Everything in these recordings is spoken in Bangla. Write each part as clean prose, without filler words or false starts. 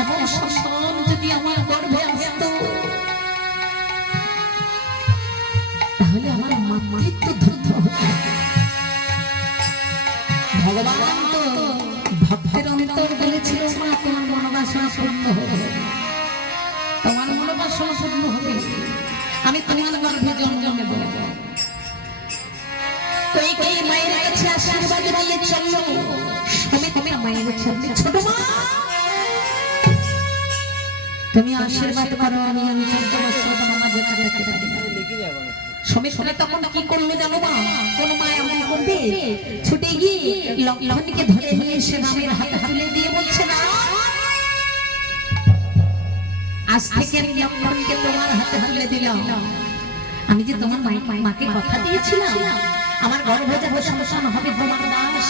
এমন সন্তান যদি আমার গর্ভে আসতো তাহলে আমার মাতৃত্ব ধন্য হতো। ভগবান তো ভক্তের অন্তর বলেছিল, মা তোমার মনোবাসনা পূর্ণ হবে, তোমার মনোবাসনা পূর্ণ হবে, আমি তোমার গর্ভে জন্ম নেব। কই মায়ের কাছে আশীর্বাদ নিয়ে চললো, সমিতা মায়ের সামনে, ছোট মা তুমি আশীর্বাদ করো, আমি 14 বছর তোমার মাঝে থাকতে পারি। সমিতা তখন কি করলো জানো মা? কোন মা এমন করবে? ছুটে গিয়ে লক্ষণকে ধরে নিয়ে এসে রামের হাতে তুলে দিয়ে বলছে, না আজ থেকে আমি লক্ষণকে তোমার হাতে তুলে দিলাম। আমি যে তোমার মাকে কথা দিয়েছিলাম আমার গর্ভে যাবে সন্তান হবে তোমার দাস,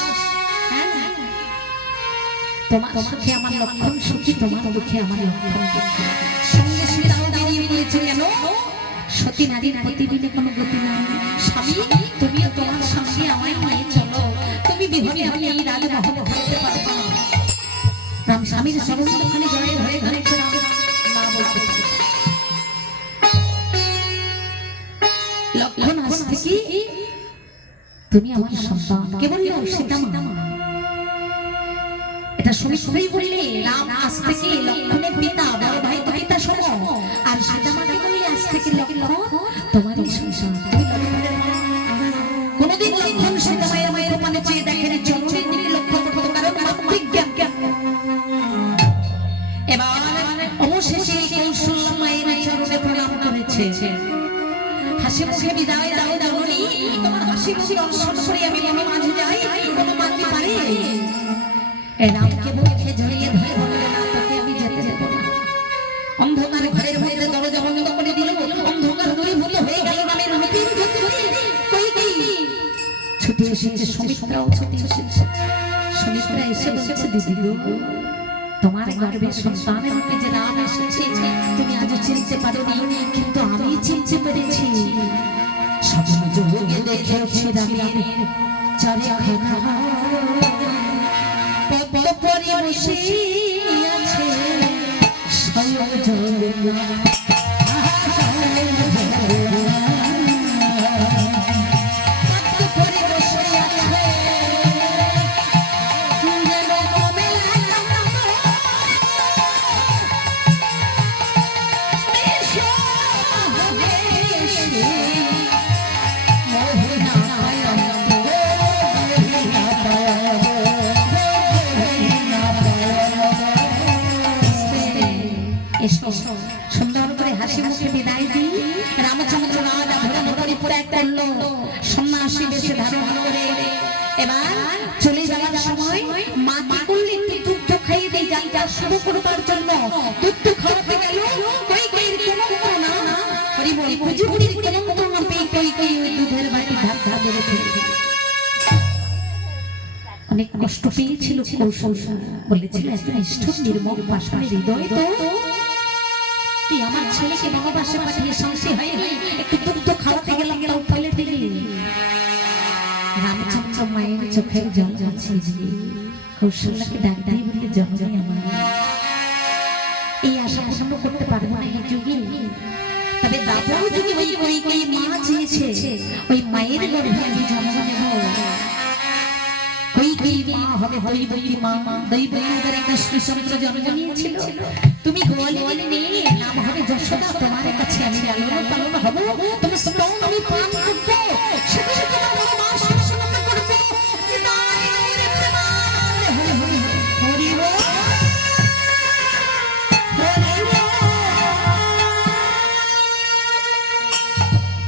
তোমার সুখে আমার লক্ষণ সুখী, তোমার দুঃখে আমার লক্ষণ দুঃখী। সঙ্গে সীতাও দাঁড়িয়ে বলেছে, কেন সতী নারীর প্রতিদিনে কোনো গতি নাই, স্বামী তুমিও তোমার সঙ্গে আমায় নিয়ে চলো, তুমি বিহনে আমি এই রাজমহলে থাকতে পারবো না। রাম স্বামীর সর্বক্ষণে জড়িয়ে ধরে ঘরে না বলতে লক্ষণ আজ থেকে তুমি আমার সন্তান। কে বললো? সীতা মা। এটা সুমিত্রাই বললে রাম আজ থেকে লক্ষণের পিতা, বড় ভাই তো পিতা সম, আর সীতা মাকে বললে আজ থেকে লক্ষণ তোমারই সন্তান। কোনদিন লক্ষণ সীতা মায়ের মানে চেয়ে দেখেন জন্মের দিকে লক্ষণ করতে কারণ মাতৃজ্ঞান। এবার অবশেষে কৌশল্যা মায়ের চরণে প্রণাম করেছে, হাসি মুখে বিদায় দাও জননী, তোমার হাসি মুখে দর্শন করে আমি মনে মাঝে যাই, কোনো মা কি পারে? রামকে মুখে জড়িয়ে ধরে বলল, না তোকে আমি যেতে দেব না। অন্ধকার ঘরের মধ্যে দরজা বন্ধ করে দিল, অন্ধকার দূরীভূত হয়ে গেল রামের রূপের জ্যোতি। ছুটে এসেছে সুমিত্রাও, ছুটে এসেছে। সুমিত্রা এসে বলছে, দিদি গো তোমার গর্ভের সন্তানের রূপে যে রাম এসেছে তুমি আজও চিনতে পারোনি, কিন্তু আমি চিনতে পেরেছি। স্বপ্ন যোগে দেখেছি রামের চারিখানা পদ্ম পরি বসে আছে সয়জনা। সুন্দর করে হাসি মুখে বিদায় দিই। রামচন্দ্র রাজা ধর্মপরি ত্যাগ করলো, সন্ন্যাসী বেশে ধারণ করে এবার চলে যাওয়ার সময় মা কি করলে একটু দুধ খাইয়ে দিয়ে যাত্রা শুরু করবার জন্য দুধ খাওয়াতে গেল। কইকেয়ীর কেমন না হরি বল পুজুরির কেমন না পেয়ে কইকেয়ী ওই দুধের বাটি ধাপ ধাপ বেড়ে ফেলে অনেক কষ্ট পেয়েছিল। কৌশল্যা বলেছিল, এত নিষ্ঠুর নির্মম পাষাণের হৃদয় তো তুই আমার ছেলেকে বনবাসে পাঠিয়ে শান্তি হয় একটু দুধ খাওয়াতে গেলাম ফেলে দিলি। রামচন্দ্র মায়ের চোখের জল মুছিয়ে দিয়ে কৌশল্যাকে ডাক দিয়ে বললে, জননী আমার এই আশা পূর্ণ করতে পারবো না এই যুগে, তবে দাদাও যদি ওই কইকেয়ী মা চেয়েছে ওই মায়ের গর্ভে আমি জন্ম নেব। কইকেয়ী মা হবে দৈবকী মা, দৈবকীদের একটা শ্রীচন্দ্র জন্ম নিয়েছিল। তুমি গোয়ালিনী মেয়ে, নাম হবে যশোদা, তোমার কাছে আমি লালন পালন হব, তুমি স্তন আমি পান করব, সাথে সাথে আমার মা শাসন করবে। হরি বল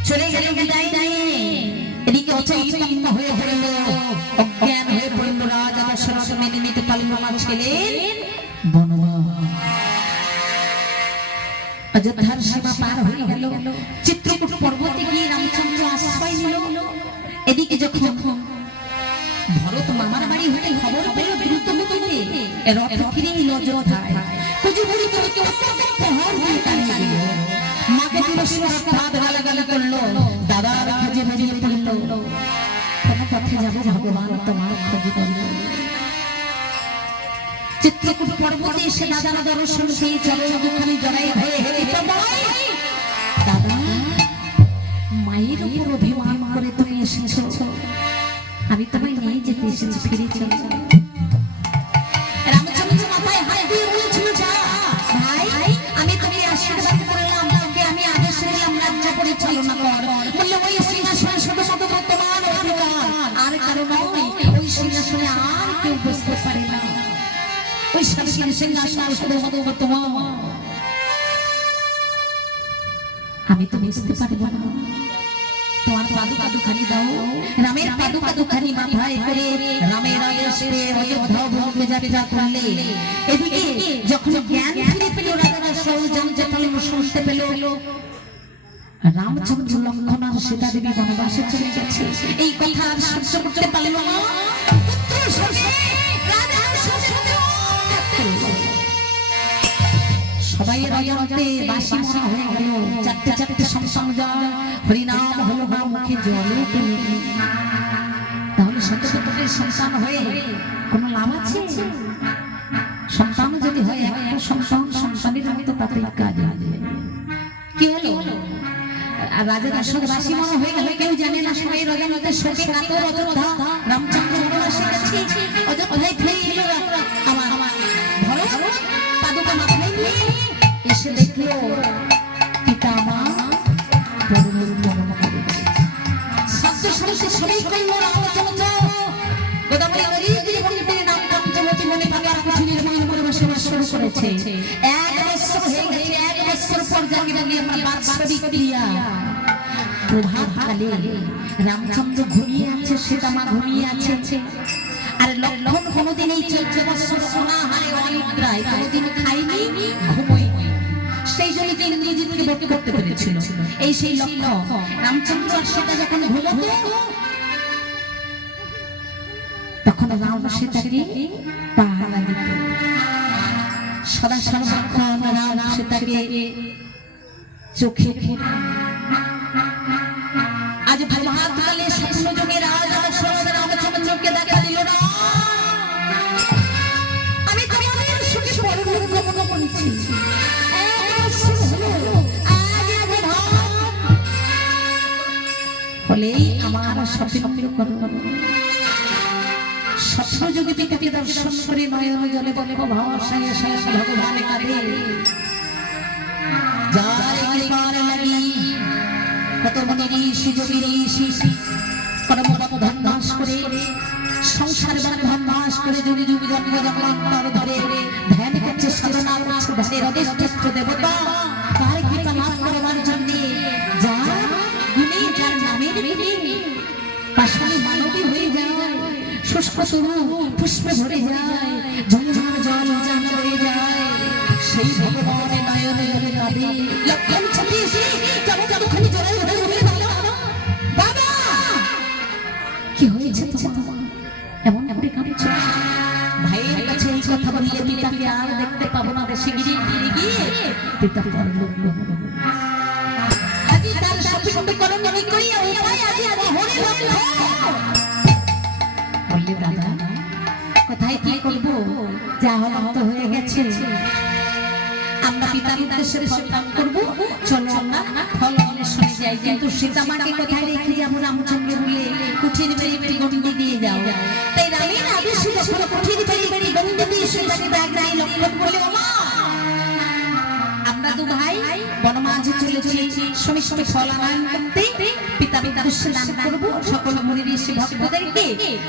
চলে গেল বিদায় দিয়ে। এদিকে অচৈতন্য হয়ে পড়ল, অজ্ঞান হয়ে পড়ল রাজা দশরথ, মেনে নিতে পারল না ছেলের বনবাস। অযোধ্যার সীমা পার হয়ে গেল, চিত্রকূট পর্বতে গিয়ে রামচন্দ্র আশ্রয় নিল। এদিকে যখন ভরত মামার বাড়ি হতে খবর পেল দ্রুত গতিতে রথ ফিরে এলো অযোধ্যায়। কুজিবুড়ি করে প্রহর দিয়ে তাড়িয়ে দিল। মাকে তিরস্কার হাত গালাগালি করলো, দাদার খোঁজে বেরিয়ে পড়ল। কোন পথে যাব ভগবান তোমার খোঁজে পড়ল। চিত্রকূট পর্বতে এসে দাদারা দর্শন পেয়ে চরণ দুখানি জড়াই হয়ে দাদা মায়ের উপর অভিমান করে তুমি এসেছো, আমি তোমায় নিয়ে যেতে এসেছি, ফিরে চলো। রামচন্দ্র মাথায় হাত দিয়ে বলেছিল, যা ভাই, আমি তোকে আশীর্বাদ করলাম, তোকে আমি আদেশ দিলাম রাজ্য পরিচালনা কর। বললে ওই সিংহাসনে শুধুমাত্র তোমার অধিকার, আর কারো নয়। ওই সিংহাসনে আর কেউ বসতে পারে না, ওই সিংহাসন শুধুমাত্র তোমার। আমি তো বুঝতে পারবো না, তোমার পাদুকা দুখানি দাও। রামের পাদুকা দুখানি মাথায় করে রামের আদেশে অযোধ্যা ভূমিতে যাত্রা করলে, এদিকে যখন জ্ঞান ফিরে পেল রাজারা সৌজন যেখানে শুনতে পেল রামচন্দ্র লক্ষণ আর সীতা দেবী বনবাসে চলে গেছে, এই কথা আর সহ্য করতে পারল না। সবাই রাজাতে বাসি মরা হয়ে গেল, চারটে চারটে সন্তান যায়, হরিনাম হলো না মুখে জলও পেল। তাহলে সত্যপুত্রের সন্তান হয়ে কোনো লাভ আছে? সন্তান যদি হয় একটা সন্তানের মতো তাতেই কাজ হবে। কি হলো? রাজা দশরথ বাসি মরা হয়ে গেল, কেউ জানে না। সবাই রাজার মধ্যে শোকে কাতর অযোধ্যা। রামচন্দ্র বনবাসে গেছে, অযোধ্যায় ফিরে এলো আমার ভরত পাদুকা মাথায় নিয়ে এসে দেখলো পিতা মা পরলোক গমন করেছে। সত্য সঙ্গে সবাই কইল রামচন্দ্র গোদাবরী নদীর বনে নাম কাঞ্চনবতী বনে পাকার পৃথিবীর মনে বসবাস শুরু করেছে। এক বছর হয়ে গেছে, এক বছর পর জানি আমরা বাৎসরিক ক্রিয়া। প্রভাতকালে রামচন্দ্র ঘুমিয়ে আছে, সীতা মা ঘুমিয়ে আছে, আর লক্ষণ কোনোদিন এই 14 বছর অনাহারে অনিদ্রায় কোনোদিন খাইনি, ঘুমোয়নি। সেই জন্য ইন্দ্রজিৎকে বটে করতে পেরেছিল। এই সেই লক্ষ্য। রামচন্দ্র আর সীতা যখন ঘুমোতো তখন রাম সীতাকে পাহারা দিত। সদা সর্বক্ষণ রাম সীতাকে চোখে আজ প্রভাতকালে স্বপ্ন যোগে রাজা দশরথ রামচন্দ্রকে দেখা দিল না। আমি তোমাদের সুখে পরলোক গমন করেছি, হলেই আমার স্বপ্ন করো। স্বপ্ন যোগে পিতাকে দর্শন করে নয়ন জলে বলে ভবসায় ভগবান কাঁদে। যার কৃপার লাগি কত মনি ঋষি যোগী ঋষি কর্মবন্ধন নাশ করে, সংসার বন্ধন নাশ করে যুগে যুগে জন্ম জন্মান্তর ধরে ধ্যান করছে, সাধনা করছে ধ্যানের অধিষ্ঠিত দেবতা। তার কৃপা লাভ করবার জন্য যার গুণে, যার নামের গুণে পাষাণী মানবী হয়ে যায়, শুষ্ক তরু পুষ্পে ভরে যায়, ঝঞ্ঝার জল জান হয়ে যায়, সেই ভগবানের নয়নে জলে কাঁদে। লক্ষণ ছবি যেমন যতক্ষণই জড়াই হয়ে হয়ে বাবা কি হয়েছে তোমার, এমন করে কাঁদছো? ভাইয়ের কাছে এই কথা বললে পিতাকে আর দেখতে পাবো না। দেশে গিয়ে গিয়ে পিতা পরলোক গমন করে। আদি তার স্বপ্ন করণ করিয়া উপায় আদি হরি লক্ষ্য বললে, দাদা কোথায় কি করবো, যা হওয়ার তো হয়ে গেছে। আমরা পিতার উদ্দেশ্যে সন্তান করবো, চলো আমরা ফল অন্বেষণে যাই। কিন্তু সীতা মাকে কোথায় রেখে যাবো? রামচন্দ্র বলে কুঠির বেরি বেরি গন্ডি দিয়ে যাও। তাই রামের আদেশে যখন কুঠির বেরি বেরি গন্ডি দিয়ে সীতাকে ব্যাগ রাই লক্ষণ বলে, ওমা আমরা দু ভাই বনমাঝে চলেছি সমস্ত ফল আনয়ন করতে, পিতার উদ্দেশ্যে দান করবো সকল মুনি ঋষি ভক্তদেরকে,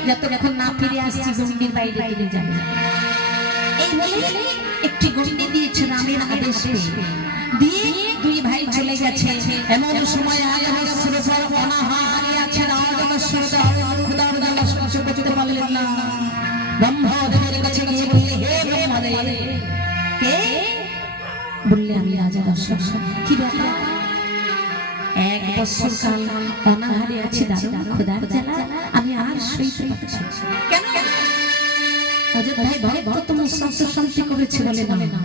যতক্ষণ না ফিরে আসছি গন্ডির বাইরে ফিরে যাবে। এই বলে একটি গন্ডি দিয়েছে রামের আদেশে, দিয়ে দুই ভাই চলে গেছে। এমন সময় অনাহারে আছে রাজা দশরথ ক্ষুধার জ্বালা সহ্য করতে পারলেন না। ব্রহ্মদেবের কাছে গিয়ে বললে, হে ব্রহ্মদেব। কে? বললে, আমি রাজা দশরথ। কি ব্যাপার? 1 বছর কাল অনাহারে আছে, দারুণ ক্ষুধার জ্বালা, আমি আর সইতে পারছি না। কেন? অযোধ্যায় ভরত তোমার শান্তি করেছে বলে না,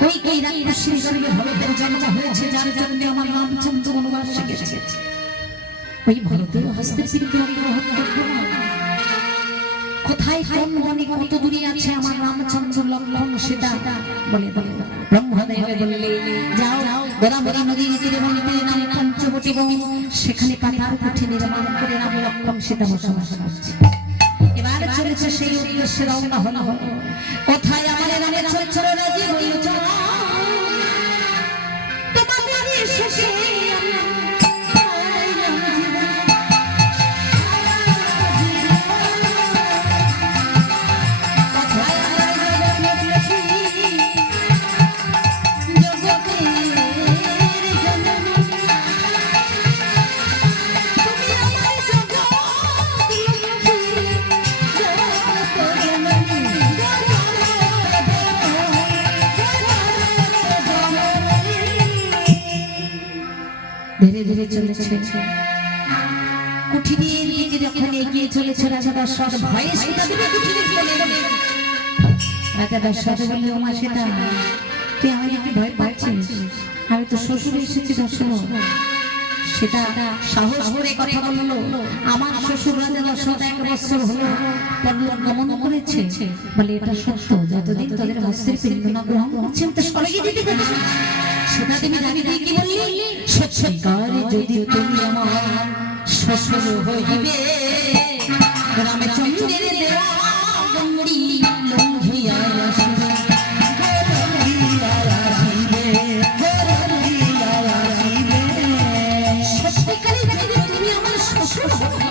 কই কই রাক্ষসীর গর্ভে ভরতের জন্ম হয়েছে, যার জন্য আমার রামচন্দ্র বনবাসে গেছে। ওই ভরতের হস্তে পিণ্ডে আমি গ্রহণ করব না। কোথায় কোন বনে কত দূরে আছে আমার রামচন্দ্র লক্ষ্মণ সীতা বলে বলে ব্রহ্মদেব বললে যাও গোদাবরী নদীর তীরে বলতে নাম পঞ্চবটী বন, সেখানে পাতার কুঠি নির্মাণ করে রাম লক্ষ্মণ সীতা বসবাস করছে। এবার চলেছে সেই উদ্দেশ্যে রওনা হলো। কোথায় আমার রামের চরিত্র রাজি হইল তোমাদের শেষে ধীরে ধীরে চলেছে। কুঠিরের দিকে যখন এগিয়ে চলেছে রাজা দশরথ ভয়ে সীতা দেবী কুঠিরের কোলে এলেন। রাজা দশরথ বললেন, ওমা সীতা, তুই আমাকে ভয় পাচ্ছিস? আমি তো শ্বশুর এসেছি দশরথ। সীতা সাহস করে কথা বলল, আমার শ্বশুর রাজা দশরথ 1 বছর হলো পরলোক গমন করেছে। বলে এটা সত্য, যতদিন তোদের হস্তের পিণ্ড না গ্রহণ করছে আমি তো স্বর্গে যেতে পারছি। সীতা দেবী জানি দিয়ে কি বললি, সত্যিকার যদি তুমি আমার শ্বশুর হইবে রামচন্দ্রের দেওয়া গঙ্গি লঙ্ঘিয়া আসিবে, সত্যিকারে যদি তুমি আমার শ্বশুর হবে,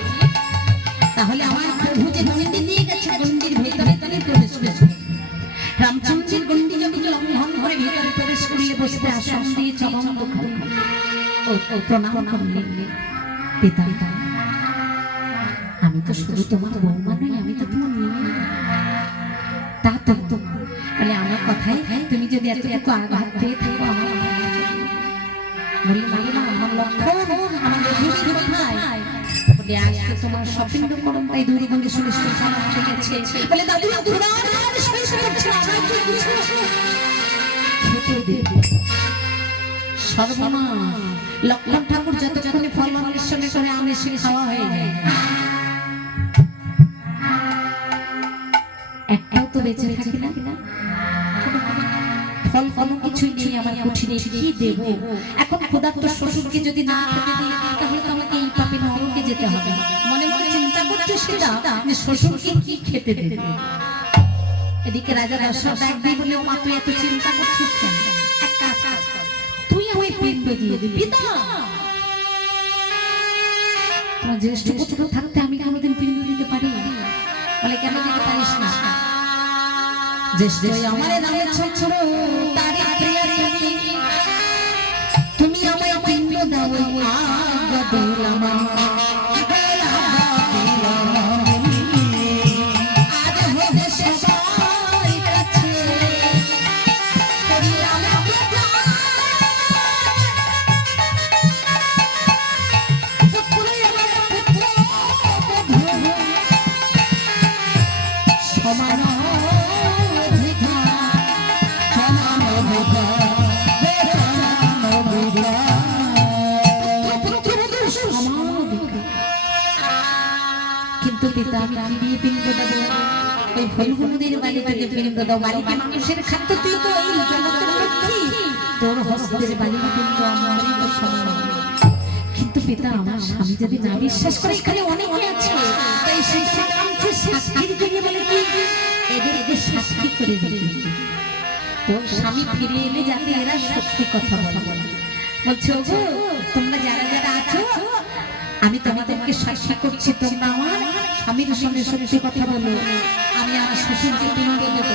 তাহলে আমার প্রভু যে গন্ডি দিয়ে গেছে গন্ডির ভেতরে তুমি প্রবেশ করবে। রামচন্দ্রের গন্ডি যদি লঙ্ঘন করে ভেতরে প্রবেশ করলে বসতে আসন দিয়ে চমন্ত খাবে ও প্রণাম করলে, পিতা আমি তো শুধু তোমার বৌমা নই, আমি তো তোমার মেয়ে। তা তো বলে আমার কথাই তুমি যদি এতটুকু আঘাত পেয়ে থাকো আমার বলি মানে না, আমার লক্ষ্মণ আমার রঘুবীর কোথায়? বলে আজকে তোমার শপিন্ড করুন, তাই দূরে গঙ্গে শুনে শুনে সালাম চলেছে। বলে দাদু খেতে দেবে সর্বনাশ। লক্ষ্মণ ঠাকুর যতক্ষণে ফল অন্বেষণে করে আমেষে খাওয়া হয়ে যায়, একটাও তো বেঁচে থাকে না। ফল কোনো কিছুই নেই আমার কুঠিরে, কি দেব? এখন ক্ষুধার্ত শ্বশুরকে যদি না খেতে দিই তাহলে তো আমাকে এই পাপে নরকে যেতে হবে। মনে মনে চিন্তা করছে সেটা যে শ্বশুরকে কি খেতে দেবে। এদিকে রাজা দশরথ ডাক দিয়ে বলে, মা তুই এত চিন্তা করছিস কেন? এক কাজ কর, তুই আমায় পিণ্ড দিয়ে দিবি। পিতা তোমার জ্যেষ্ঠ পুত্র থাকতে আমি কোনোদিন পিণ্ড দিতে পারি? বলে কেন দিতে পারিস না? জ্যেষ্ঠ আমার নামে ছোট তারি প্রিয়া তুমি আমায় পিণ্ড দাও আগা দিলাম মানুষের খাদ্য, তুই তো এই জগতের লক্ষ্মী, তোর হস্তের বালির পিণ্ড আমারই তো সম্মান। কিন্তু পিতা আমার স্বামী যদি না বিশ্বাস করে, এখানে অনেকে আছে, তাই সেই সাক্ষীর জন্য বলে কি এদেরকে সাক্ষী করে দিবি, তোর স্বামী ফিরে এলে যাতে এরা সত্যি কথা বলে। বলছে ওগো তোমরা যারা যারা আছো, আমি তোমাদেরকে সাক্ষী করছি, তোমরা আমার স্বামীর সঙ্গে সত্যি কথা বলো, আমি আমার শ্বশুরকে পিণ্ড দেব।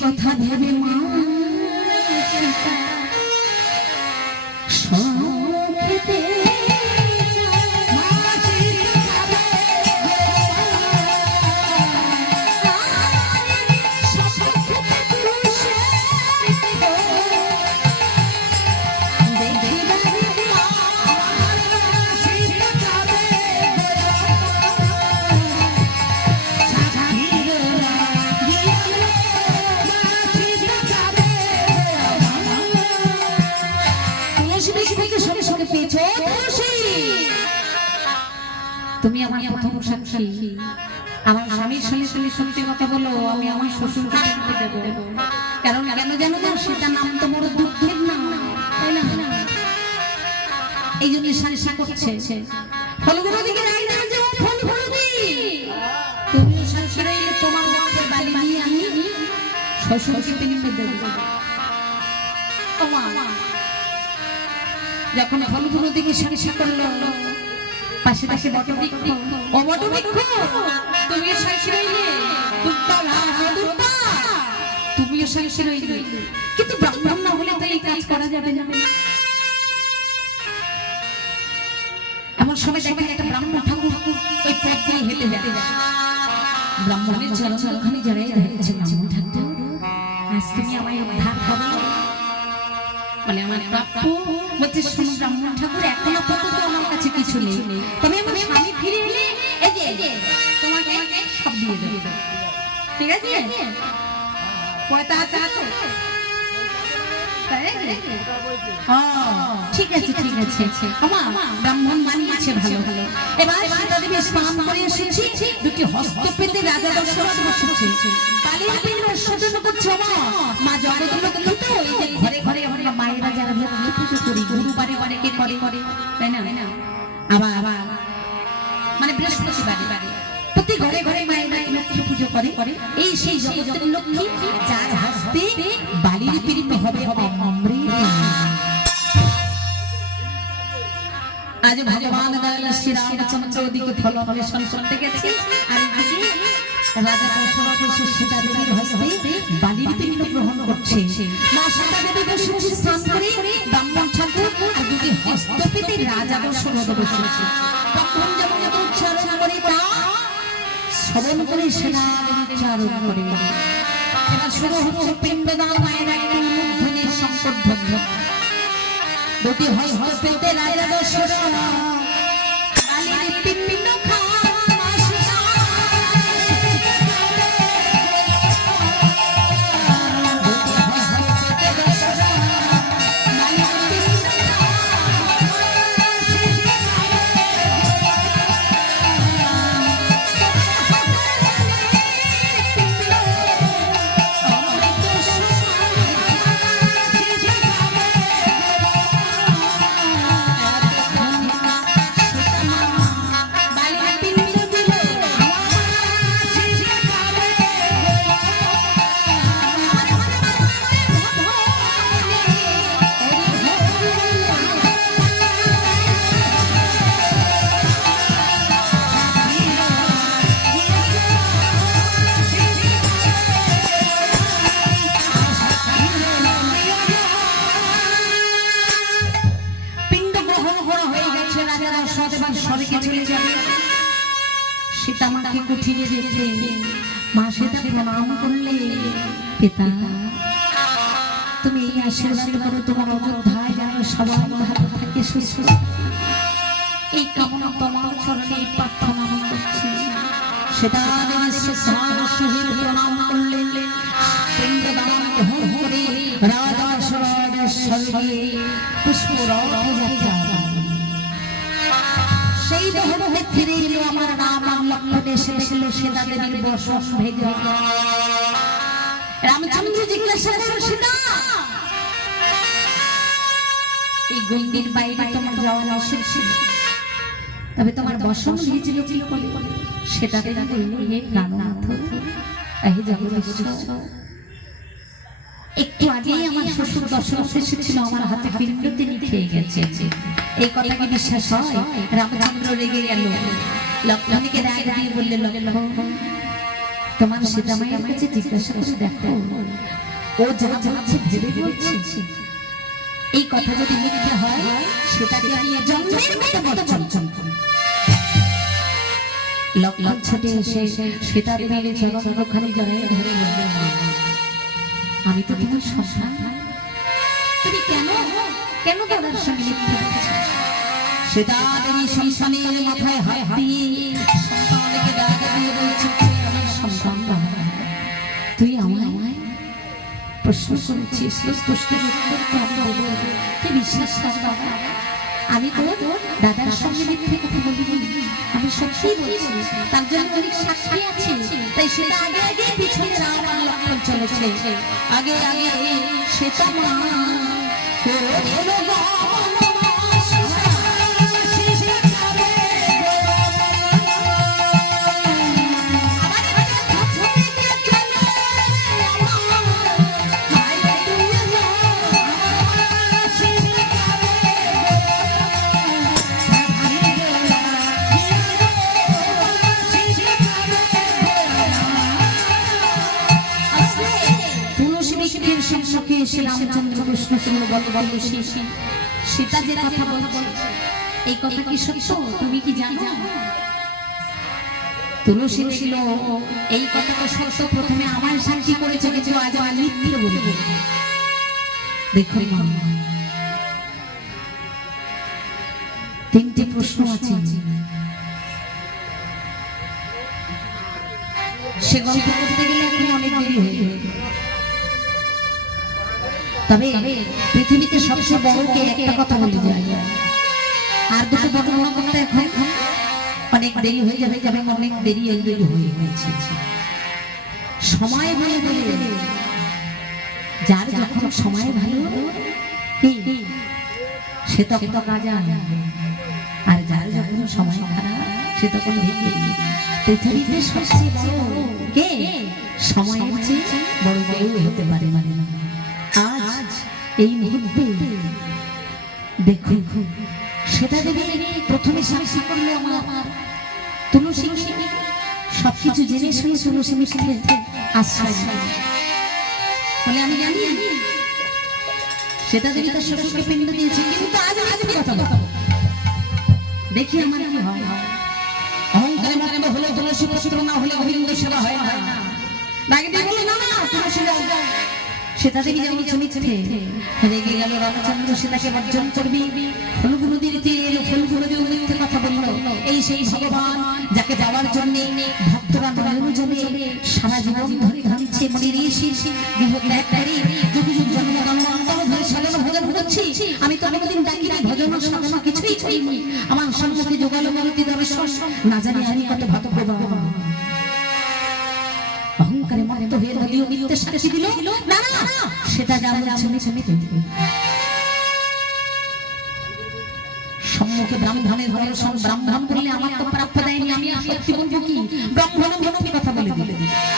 কথা ভেবে মা সম্মুখেতে তুমি আমার প্রথম সাক্ষী। আমার স্বামীর সঙ্গে তুমি সত্যি কথা বলো, আমি আমার শ্বশুরকে দেব। কারণ কেন জানো না, সেটা নাম তো বড় দুঃখের নাম, তাই না? এই জন্য সালিশি করছে। ফলগুলো দিকে যাই না যে ফলগুলো তুমিও শাশুড়ি এলে তোমার বউকে বালি নিয়ে আমি শ্বশুরকে পেনিতে দেব। যখন ফলগুলো দিকে সালিশি করলো, পাশে পাশে বটবৃক্ষ, ও বটবৃক্ষ তুমিও শাশুড়ি এলে, তুমিও শাশুড়ি এলে, কিন্তু ব্রাহ্মণ না হলে তো এই কাজ করা যাবে না। এমন সময় দেখেন একটা ব্রাহ্মণ ঠাকুর ওই পথ দিয়ে হেঁটে যাবে। ব্রাহ্মণের চরণখানি জড়াই ধরেছে, ব্রাহ্মণ ঠাকুর আজ তুমি আমায় উদ্ধার করো, বলে আমার প্রাপ্য। বলছে শোনো ব্রাহ্মণ ঠাকুর, এখনো পর্যন্ত আমার কাছে কিছু নেই, তবে আমার স্বামী ফিরে এলে এই যে তোমাকে সব দিয়ে দেব, ঠিক আছে? কয়টা আছে? ঠিক আছে ঠিক আছে। ব্রাহ্মণ মানিয়েছে, ভালো ভালো। এবার সীতা দেবী স্নান করে এসেছি, দুটি হস্ত পেতে রাজা দশরথ বসেছে, বালির পিণ্ড সজন করছে। মা জগদম্বা তো এই যে ঘরে ঘরে আমরা মায়েরা যারা লক্ষ্মী পুজো করি, গুরুবারে অনেকে করে করে, তাই না? আবার আবার মানে বৃহস্পতিবারে প্রতি ঘরে ঘরে মায়েরা লক্ষ্মী পুজো করে। এই সেই জগতের লক্ষ্মী যার হস্তে বালির পিণ্ড হবে অমৃত। আজ ভগবান শ্রী রামচন্দ্র ওদিকে ফল অন্বেষণ করতে গেছে, আর এদিকে রাজা দশরথ সীতা দেবীর হস্তে বালির পিণ্ড গ্রহণ করছে। মা সীতা দেবী বসেছে স্নান করে, ব্রাহ্মণ ঠাকুর আর দুটি হস্ত পেতে রাজা দশরথ বসেছে। তখন যেমন উচ্চারণ করে তা শ্রবণ করে সেনা উচ্চারণ করে। এবার শুরু হচ্ছে পিণ্ডদান, মায়ের একটি মূর্ধন্যের সংকটধ্বনি। দুটি হস্ত পেতে রাজা দশরথ বালির পিণ্ড খান। সীতামাকে কুঠিরে রেখে মা সীতা প্রণাম করলে, পিতা তুমি এই আশীর্বাদ করো তোমার অযোধ্যায় যেন সবাই ভালো থাকে, সুস্থ। এই কামনা তোমার চরণে এই প্রার্থনা আমি করছি। সীতা দেবী প্রণাম করলে, পিণ্ডদান গ্রহণ করে রাজা দশরথের স্বর্গে পুষ্পরথ যাত্রা। সেই দেহতে ফিরে এলো আমার রাম, আর লক্ষ্মণ এসে দেখল সীতা দেবীর বসন ভেজা। রামচন্দ্র জিজ্ঞাসা করল, সীতা এই গন্ডির বাইরে তোমার যাওয়া নিষেধ ছিল, তবে তোমার বসন ভিজল কি করে? সেটা দেবী বলল, হে প্রাণনাথ, এই জগদীশ্বর, একটু আগেই আমার শ্বশুর দশরথ এসেছিল, আমার হাতে পিণ্ড তিনি খেয়ে গেছে। এই কথা কি বিশ্বাস হয়? রামচন্দ্র রেগে গেল, লক্ষ্মণীকে রাগ দিয়ে বললেন, লক্ষ্মণ তোমার সীতামায়ের কাছে জিজ্ঞাসা করে দেখো, ও যা বলছে ভেবে বলছে, এই কথা যদি মিথ্যে হয় সেটাকে আমি জন্মের মতো বর্জন করব। লক্ষ্মণ ছুটে এসে সীতা দেবীর চরণ দুখানি জড়ায় ধরে বললেন, আমি তো তোমার সন্তান, তুমি কেন কেন দাদার সঙ্গে মিথ্যে বলছো? সীতা দেবী সন্তানের মাথায় হাত দিয়ে সন্তানকে ডাক দিয়ে বলছে, আমার সন্তান বাবা, তুই আমায় প্রশ্ন করেছিস, প্রশ্নের উত্তর তো আমি দেবো, তুই বিশ্বাস কর বাবা, আমি তো দাদার সঙ্গে মিথ্যে কথা বলিনি, আমি সত্যি বলছি, তার জন্য অনেক সাক্ষী আছে। তাই সেটা আগে আগে পিছনে রাম আর লক্ষ্মণ চলেছে, আগে আগে সেটা মা সম্মুখে এসে রামচন্দ্র প্রশ্ন করল, বলো সীতা যে কথা বলছে এই কথা কি সত্য, তুমি কি জানো? তুলসী ছিল এই কথাটা সত্য, প্রথমে আমার সাক্ষী করেছে, কিন্তু আজ আমার মিথ্যে বলবো। দেখো তিনটি প্রশ্ন আছে, সে গল্প করতে গেলে এখন অনেক দেরি হয়ে যাবে। তবে পৃথিবীতে সবচেয়ে বড়কে একটা কথা বলে যায়, আর দুটো বর্ণনা করতে এখন অনেক দেরি হয়ে যাবে, তবে অনেক দেরি হয়ে গেছে। সময় বলে বলে যার যখন সময় ভালো কি সে তখন রাজা, আর যার যখন সময় খারাপ সে তখন পৃথিবীতে সবচেয়ে বড় কে? সময়ের চেয়ে বড় কেউ হতে পারে না। আজ এই মুহূর্তে দেখো সেটা দেবে প্রথমে সাক্ষী করলো আমার তুলসী, সবকিছু জেনে শুনে তুলসী মিশে আশ্রয় বলে আমি জানি সেটা দেবী তার শ্বশুরকে পিণ্ড দিয়েছে, কিন্তু আজ আমি কথা বলবো, দেখি আমার কি হয়। অহংকারে মনে হলে তুলসী পুত্র না হলে গোবিন্দ সেবা হয় না। ডাকে দিয়ে বলে না না তুলসী সেটা দেখি যেমন চমিতে রেগে গেল রামচন্দ্র, সেটাকে বর্জন করবি। ফলগু নদীর তীরে এলো, ফলগু নদী মিথ্যে কথা বললো, এই সেই ভগবান যাকে যাওয়ার জন্য ভক্তরা নয়ন জলে সারা জীবন ধরে ঘামছে, মনে ঋষি গৃহ ত্যাগ করি যুগ যুগ জন্ম জন্মান্তর ধরে সাধন ভজন করছি। আমি তো কোনোদিন ডাকিনি, ভজন সাধন কিছুই করিনি, আমার সম্মুখে যোগালো মূর্তি দর্শন, না জানি আমি কত ভাগ্যবান। অহংকারে মত্ত হয়ে নদীও মিথ্যে সাক্ষী দিল, না না সেটা জানলে সম্মুখে ব্রাহ্মণের দর্শন, ব্রাহ্মণ বললে আমার তো প্রাপ্য দেয়নি, আমি সত্যি বলবো কি? ব্রাহ্মণ কি কথা বলে দিল,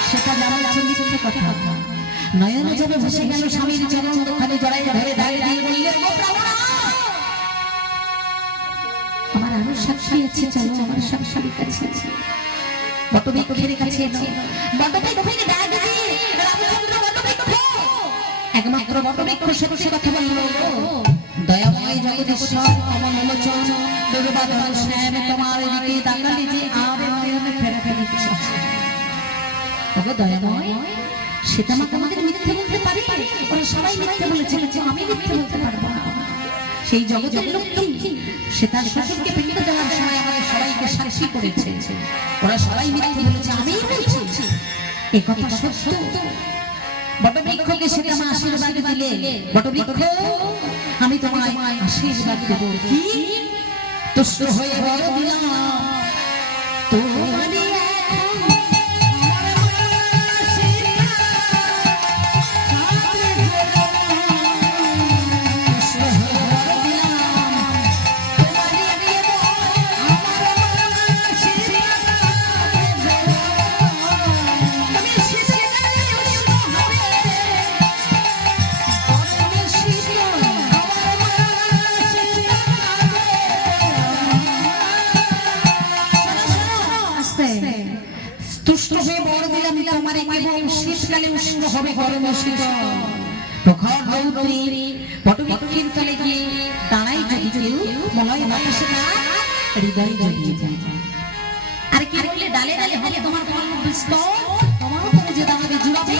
সেটা জানার জন্য কথা নয়ন যাবে ভেসে গেল স্বামীর চরণ ওখানে জড়াই ধরে দাঁড়িয়ে দিয়ে বললেন, আমার আরো সাক্ষী আছে, চলো আমার সাক্ষীর কাছে বটবৃক্ষের কাছে বটবৃক্ষের ডাক দিয়ে রামচন্দ্র বটবৃক্ষ একমাত্র বটবৃক্ষ সত্যি কথা বলল, দয়াময় জগদীশ্বর অমন লোচন দুর্বাধন শ্যাম তোমার দিকে তাকালে যে আর নয়নে ফেরাতে ইচ্ছা। ওগো দয়াময়, সেটা আমাকে আমাদের মিথ্যে বলতে পারে, ওরা সবাই মিথ্যে বলেছিল, যে আমি মিথ্যে বলতে পারবো না। সেই জগতের লক্ষ্মী সে তার শ্বশুরকে পিণ্ড দেওয়ার সময় আমাদের সবাইকে সাক্ষী করেছে, ওরা সবাই মিথ্যে বলেছে, আমি বলছি এই কথা সত্য। বটবৃক্ষকে সেটা আমার আশীর্বাদ দিলে, বটবৃক্ষ আমি তোমায় আশীর্বাদ দেব, কি তুষ্ট হয়ে বড় দিলাম তোমার তোমারে কেবল শীতকালে উষ্ণ হবে গরমে শীতল প্রখর রৌদ্রে বটবৃক্ষের তলে গিয়ে দাঁড়াই যদি কেউ মলয় বাতাসে তার হৃদয় জ্বলিয়ে যায়। আর কি বললে ডালে ডালে হবে তোমার কর্ম বিস্তর, তোমারও তুমি যে দাঁড়াবে জুড়াবে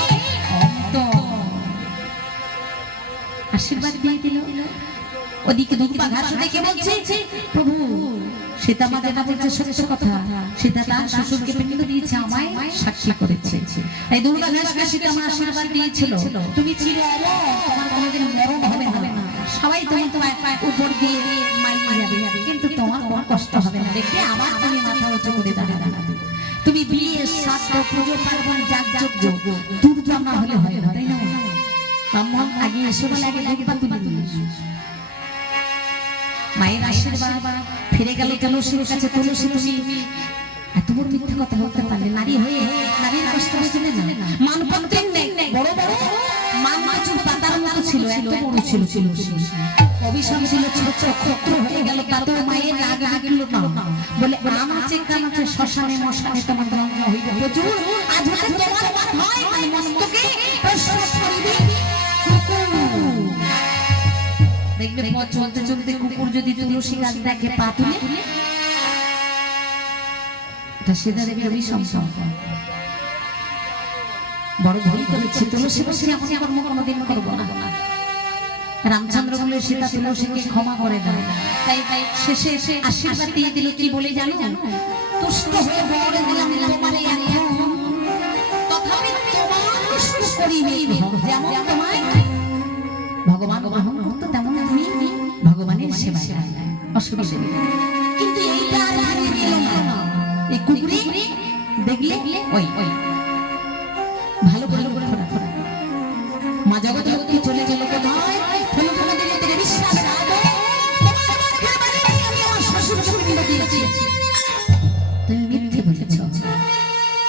অন্তর। আশীর্বাদ দিয়ে দিল। ওদিকে দুর্বা ঘাস দেখে বলছে প্রভু সীতা মা যেটা বলছে সত্য কথা, সীতা তার শ্বশুরকে পিণ্ড দিয়েছে, আমায় সাক্ষী করেছে। এই দুর্বা ঘাসকে সীতা মা আশীর্বাদ দিয়েছিল তুমি চির অমর, তোমার কোনোদিন মরণ হবে না, সবাই তোমার উপর দিয়ে মারিয়ে যাবে, কিন্তু তোমার কোনো কষ্ট হবে না। দেখে আবার তুমি মাথা উঁচু করে দাঁড়াবে। তুমি বিয়ে শ্রাদ্ধ পুজো পার্বণ যাগযজ্ঞ দুর্বা না হলে হয় না, তাই না? ব্রাহ্মণ আগে এসে বলে আগে দুর্বা তুলে দিল। মায়ের আশীর্বাদ ফিরে গেল তুলসীর কাছে। তুলসী তুমি এত বড় মিথ্যা কথা বলতে পারলে? নারী হয়ে নারীর কষ্ট হয়েছে না? মানপত্রের নেই, বড় বড় মান মাছুর পাতার মতো ছিল, এত বড় ছিল তুলসী। অভিশাপ ছিল ছোট ক্ষত্র হয়ে গেল, তাতেও মায়ের রাগ আগলো না। বলে আম আছে কাম আছে শ্মশানে মশানে তোমার জন্ম হইবে প্রচুর, আজ হলে তোমার বাত হয় মানে মস্তকে প্রশ্ন করিবে। দেখবে পথ চলতে চলতে কুকুর যদি তুলসী গাছ দেখে পা তুলে, এটা সেটা দেখবে অভিশংসন। বড় ভুল করেছে তুলসী, বলছে এমন কর্ম কোনোদিন করবো না। রামচন্দ্র বলে সীতা তুলসীকে ক্ষমা করে দেয়। তাই শেষে এসে আশীর্বাদ দিয়ে দিল কি বলে জানো? তুষ্ট হয়ে বড় দিলাম তোমারে এখন, তথাপি তোমার তুষ্ট করিবে যেমন তোমায় ভগবান গ্রহণ করতো, তেমন তুমি ভগবানের সেবা অসুবিধা নেই। কিন্তু এইটা আর হারিয়ে গেল না। এই কুকুরে দেখলে ওই ভালো ভালো করে মা জগৎ লক্ষ্মী চলে গেল কোথায়? ফলো ফলো দিলে তেরে বিশ্বাস রাখো, তোমার মুখের বাণী আমি আমার শ্বশুরকে পিণ্ড দিয়েছি। তুমি মিথ্যে বলেছ,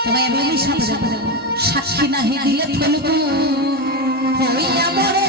তোমায় আমি অভিশাপ দেব। সাক্ষী নাহি দিলে ফেলবো হইয়া মরে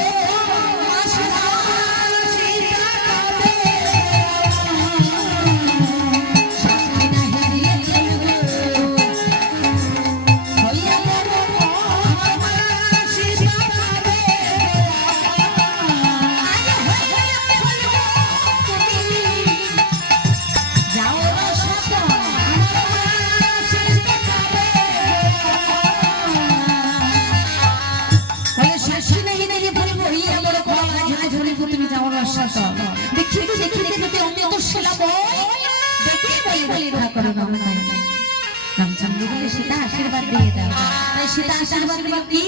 রামচন্দ্র বলে সীতা আশীর্বাদ দিয়ে দাও। তাই সীতা আশীর্বাদ দিল কি?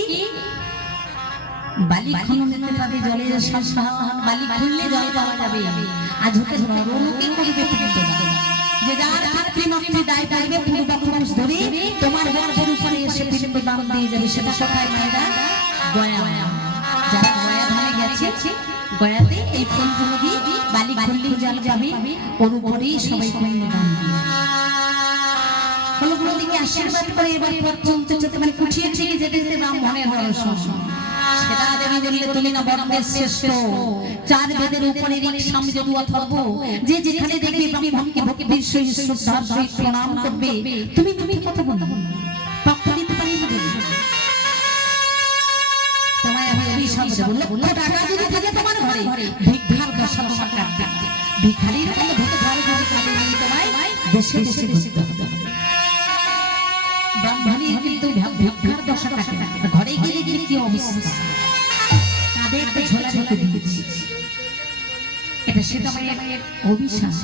বালি খনন নিতে পাবে, জলের সন্ধান, বালি খুললে জল পাওয়া যাবে। আজ হতে নরলোকে করবে পিণ্ড দান, যে যার পিতৃমাতৃ দায় পাইবে পূর্বপুরুষ ধরে তোমার গর্ভের উপরে এসে পিণ্ড দান দিয়ে যাবে। সেটা কোথায় মায়েরা? গয়া। যারা গয়া ধামে গেছে, গয়াতে এই পিণ্ড নদী বালি খুললে জল পাবে, ওর উপরেই সবাই পিণ্ড দান দিয়ে দিকে আশীর্বাদ করে। এবার পথ চলতে চলতে মানে কুঠির দিকে যেতে যেতে ব্রাহ্মণের দর্শন। সেটা দেবী বললে তুমি না বর্ণের শ্রেষ্ঠ, চার বেদের উপরে স্বামী যদু অথর্ব, যে যেখানে দেখবে ব্রাহ্মণকে ভক্তির সহিত শ্রদ্ধার সহিত প্রণাম করবে। তুমি তুমি কথা বলো, পক্ষ দিতে পারি না। তোমায় আমি অভিশাপ দেব, লক্ষ টাকা যদি থাকে তোমার ঘরে, ভিক্ষার দশা তোমার কাটবে। ভিখারির মতো ভিক্ষার যদি কাটে নেই, তোমায় দেশে দেশে ঘুরতে হবে। ব্রাহ্মণের কিন্তু ভিক্ষার দশা কাটে না, ঘরে গেলে গেলে কি অবস্থা, তাদের একটা ঝোলা ঢেকে দিয়েছি। এটা সেটা মায়ের অভিশাপ।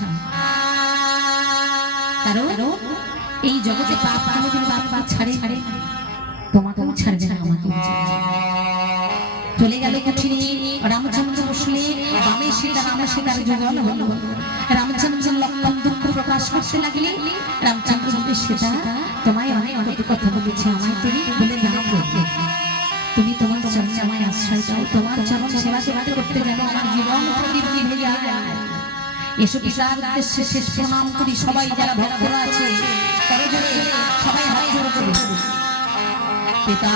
কারণ এই জগতে পাপ কোনোদিন বাপ ছাড়ে, তোমাকেও ছাড়বে না, আমাকেও ছাড়বে। চলে গেল কুঠিরে, রামচন্দ্র বসলে, বামে সীতা রামে সীতার যুগল হলো। রামচন্দ্র লক্ষণ দুঃখ প্রকাশ করতে লাগলে, রামচন্দ্র বলে সীতা তোমায় অনেক কত কথা বলেছে, আমায় তুমি বলে দাও, তুমি তোমার চরণে আমায় আশ্রয় দাও। তোমার চরণ সেবা করতে গেলে আমার জীবন প্রদীপ নিভে যায়। এসো পিতার উদ্দেশ্যে শেষ প্রণাম করি। সবাই যারা ভক্তরা আছে করজোড়ে সবাই হাত জোড় করে পিতা